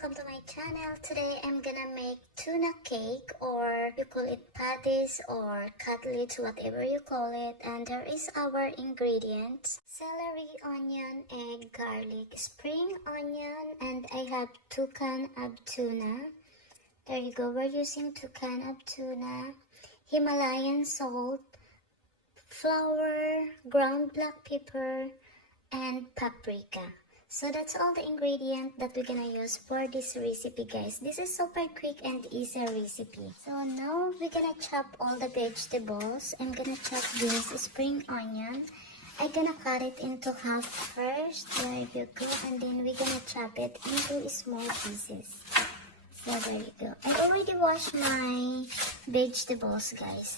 welcome to my channel. Today I'm gonna make tuna cake, or you call it patties or cutlets, whatever you call it. And there is our ingredients: celery, onion, egg, garlic, spring onion, and I have 2 cans of tuna. There you go, we're using 2 cans of tuna, Himalayan salt, flour, ground black pepper, and paprika. So that's all the ingredients that we're gonna use for this recipe, guys. This is super quick and easy recipe. So now we're gonna chop all the vegetables. I'm gonna chop this spring onion. I'm gonna cut it into half first. There you go. And then we're gonna chop it into small pieces. So there you go. I already washed my vegetables, guys.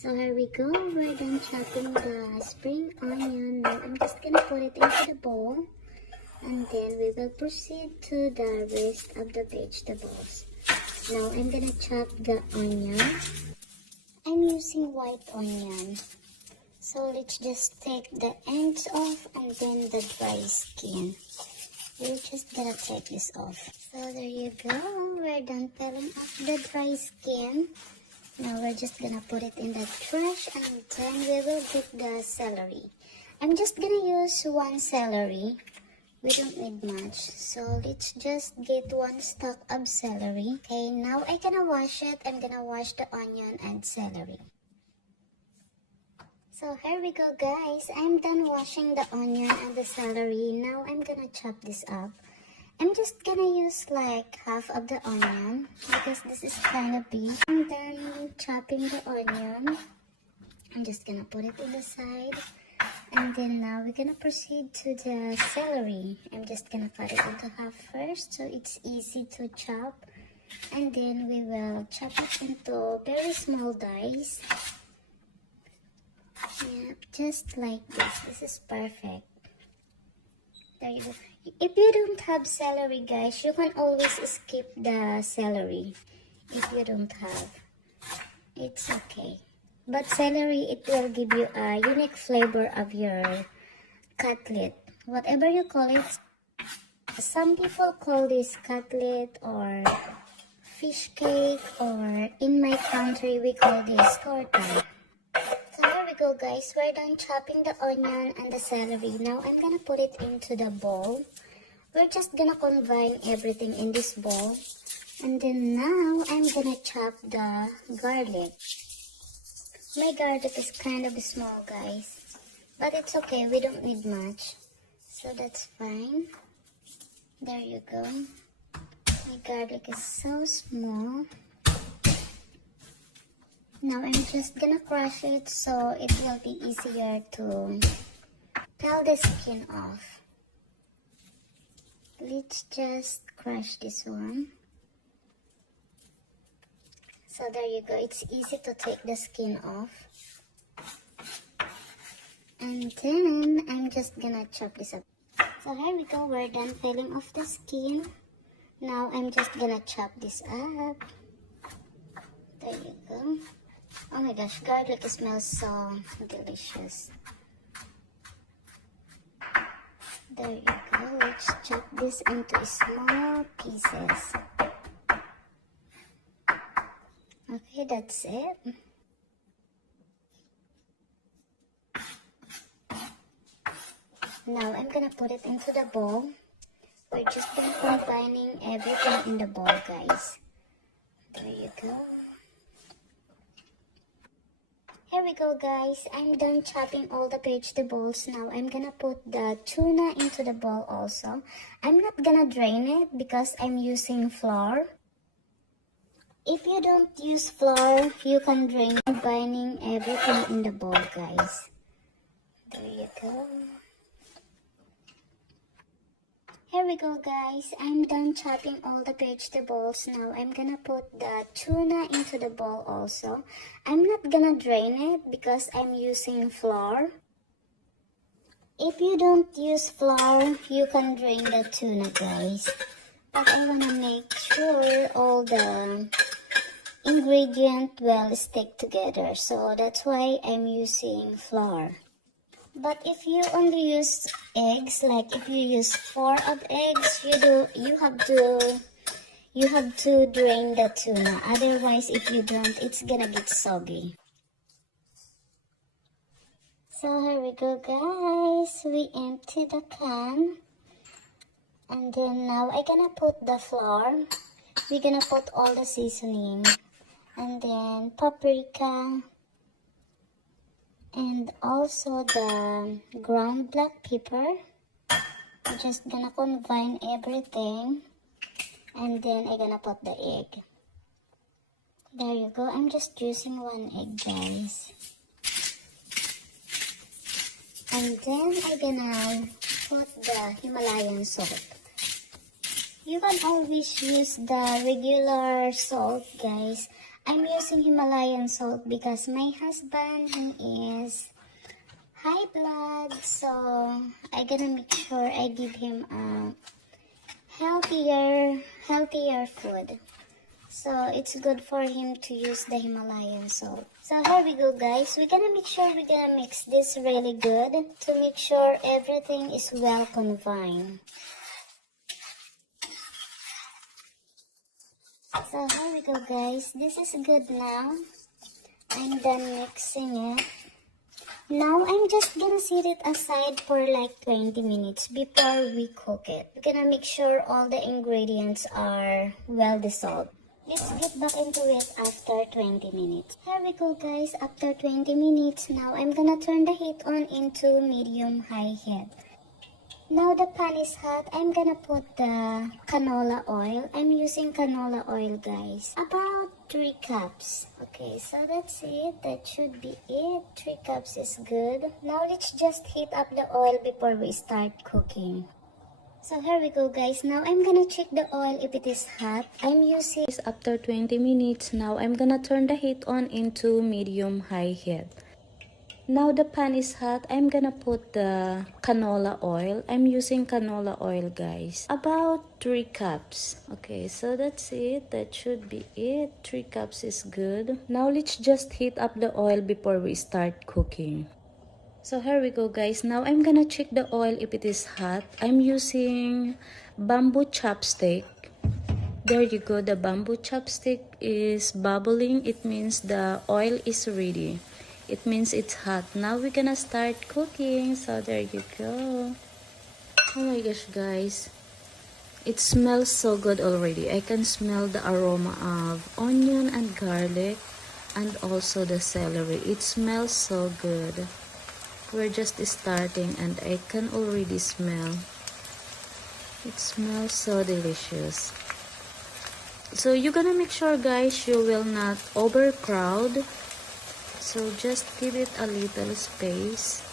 So here we go, we're done chopping the spring onion. Now I'm just gonna put it into the bowl, and then we will proceed to the rest of the vegetables. Now I'm gonna chop the onion. I'm using white onion. So let's just take the ends off and then the dry skin. We're just gonna take this off. So there you go, we're done peeling off the dry skin. Now we're just gonna put it in the trash, and then we will get the celery. I'm just gonna use 1 celery. We don't need much. So let's just get 1 stalk of celery. Okay, now I'm gonna wash it. I'm gonna wash the onion and celery. So here we go, guys. I'm done washing the onion and the celery. Now I'm gonna chop this up. I'm just gonna use like half of the onion because this is kind of big. I'm done chopping the onion. I'm just gonna put it in the side. And then now we're gonna proceed to the celery. I'm just gonna cut it into half first so it's easy to chop. And then we will chop it into very small dice. Yeah, just like this. This is perfect. There you go. If you don't have celery, guys, you can always skip the celery. If you don't have, it's okay. But celery, it will give you a unique flavor of your cutlet. Whatever you call it. Some people call this cutlet or fish cake, or in my country, we call this torta. So here we go, guys. We're done chopping the onion and the celery. Now I'm gonna put it into the bowl. We're just gonna combine everything in this bowl. And then now I'm gonna chop the garlic. My garlic is kind of small, guys. But it's okay, we don't need much. So that's fine. There you go. My garlic is so small. Now I'm just gonna crush it so it will be easier to peel the skin off. Let's just crush this one. So there you go, it's easy to take the skin off. And then I'm just gonna chop this up. So here we go, we're done peeling off the skin. Now I'm just gonna chop this up. There you go. Oh my gosh, garlic smells so delicious. There you go. Let's chop this into small pieces. Okay, that's it. Now I'm gonna put it into the bowl. We're just gonna combining everything in the bowl, guys. There you go. Here we go, guys. I'm done chopping all the vegetables. Now I'm gonna put the tuna into the bowl also. I'm not gonna drain it because I'm using flour. If you don't use flour, you can drain, combining everything in the bowl, guys. There you go. Here we go, guys. I'm done chopping all the vegetables. Now I'm gonna put the tuna into the bowl also. I'm not gonna drain it because I'm using flour. If you don't use flour, you can drain the tuna, guys. But I wanna make sure all the ingredient will stick together. So that's why I'm using flour. But if you only use eggs, like if you use 4 of eggs, you have to drain the tuna. Otherwise, if you don't, it's gonna get soggy. So here we go, guys. We empty the can. And then now I'm gonna put the flour. We're gonna put all the seasoning. And then paprika. And also the ground black pepper. I'm just gonna combine everything. And then I'm gonna put the egg. There you go. I'm just using 1 egg, guys. And then I'm gonna put the Himalayan salt. You can always use the regular salt, guys. I'm using Himalayan salt because my husband, he is high blood. So I'm gonna make sure I give him a healthier food. So it's good for him to use the Himalayan salt. So here we go, guys. We're gonna make sure we're gonna mix this really good to make sure everything is well combined. So here we go, guys. This is good now. I'm done mixing it. Now I'm just gonna set it aside for like 20 minutes before we cook it. We're gonna make sure all the ingredients are well dissolved. Let's get back into it after 20 minutes. Here we go, guys. After 20 minutes, now I'm gonna turn the heat on into medium-high heat. Now the pan is hot. I'm gonna put the canola oil. I'm using canola oil, guys. About 3 cups. Okay, so that's it. That should be it. 3 cups is good. Now let's just heat up the oil before we start cooking. So here we go, guys. Now I'm gonna check the oil if it is hot. I'm using... After 20 minutes, now I'm gonna turn the heat on into medium-high heat. Now the pan is hot. I'm gonna put the canola oil. I'm using canola oil, guys. About 3 cups. Okay, so that's it. That should be it. 3 cups is good. Now let's just heat up the oil before we start cooking. So here we go, guys. Now I'm gonna check the oil if it is hot. I'm using bamboo chopstick. There you go. The bamboo chopstick is bubbling. It means the oil is ready. It means it's hot. Now we're gonna start cooking. So there you go. Oh my gosh, guys. It smells so good already. I can smell the aroma of onion and garlic and also the celery. It smells so good. We're just starting and I can already smell. It smells so delicious. So you're gonna make sure, guys, you will not overcrowd. So just give it a little space.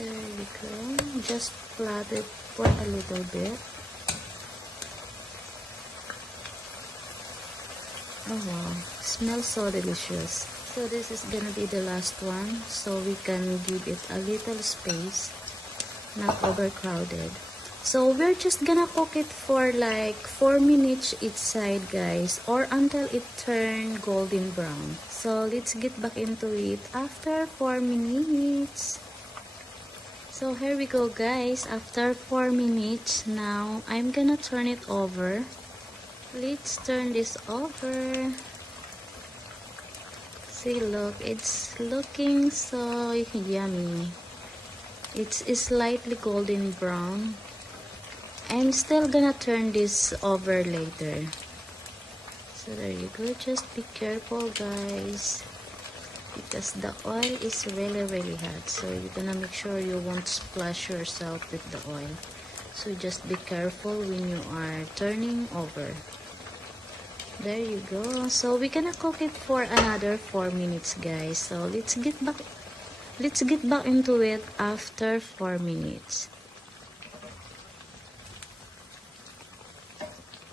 There you go. Just flat it for a little bit. Oh wow, smells so delicious. So this is gonna be the last one, so we can give it a little space, not overcrowded. So we're just gonna cook it for like 4 minutes each side, guys, or until it turn golden brown. So let's get back into it after 4 minutes. So here we go, guys. After 4 minutes, now I'm gonna turn it over. Let's turn this over. See, look, it's looking so yummy. It's slightly golden brown. I'm still gonna turn this over later. So there you go. Just be careful, guys, because the oil is really hot. So you're gonna make sure you won't splash yourself with the oil. So just be careful when you are turning over. There you go. So we're gonna cook it for another 4 minutes, guys. So let's get back into it after 4 minutes.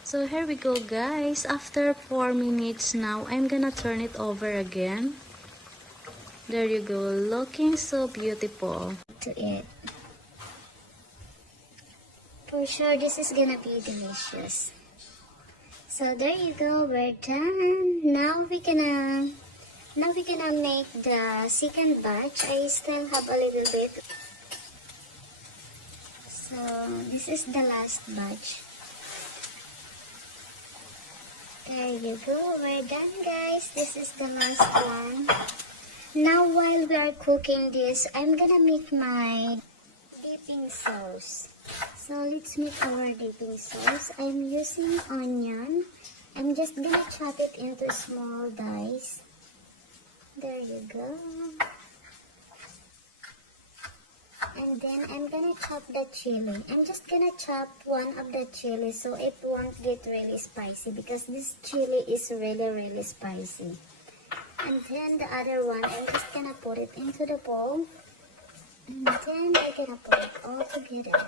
So here we go, guys. After 4 minutes now, I'm gonna turn it over again. There you go, looking so beautiful. To eat. For sure, this is gonna be delicious. So there you go, we're done. Now we're gonna make the second batch. I still have a little bit. So this is the last batch. There you go, we're done guys. This is the last one. Now while we are cooking this, I'm gonna make my dipping sauce. So let's make our dipping sauce. I'm using onion. I'm just gonna chop it into small dice. There you go. And then I'm gonna chop the chili. I'm just gonna chop one of the chili so it won't get really spicy because this chili is really spicy. And then the other one, I'm just gonna put it into the bowl. And then I'm gonna put it all together.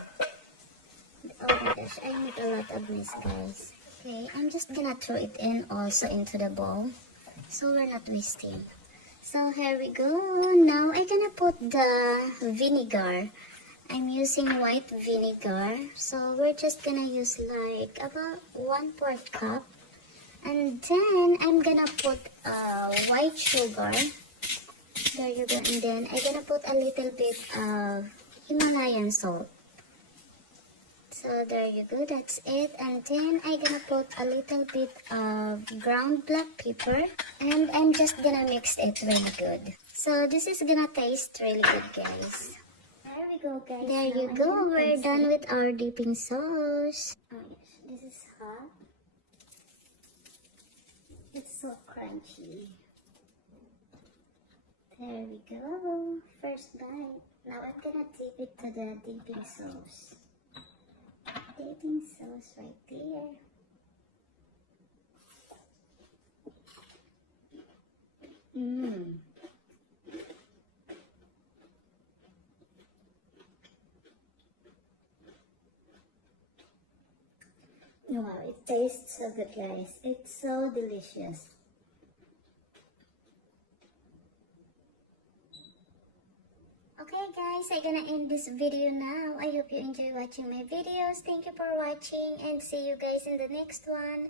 Oh my gosh, I make a lot of mess, guys. Okay, I'm just gonna throw it in also into the bowl so we're not wasting. So here we go. Now I'm gonna put the vinegar. I'm using white vinegar. So we're just gonna use like about 1/4 cup. And then I'm gonna put white sugar. There you go. And then I'm gonna put a little bit of Himalayan salt. So there you go, that's it. And then I'm gonna put a little bit of ground black pepper. And I'm just gonna mix it really good. So this is gonna taste really good, guys. There we go, guys. There you go, we're done with our dipping sauce. Oh yes, this is hot. It's so crunchy. There we go, first bite. Now I'm gonna dip it to the dipping sauce. Dipping sauce right there. Wow, it tastes so good, guys. It's so delicious. Okay guys, I'm gonna end this video now. I hope you enjoy watching my videos. Thank you for watching and see you guys in the next one.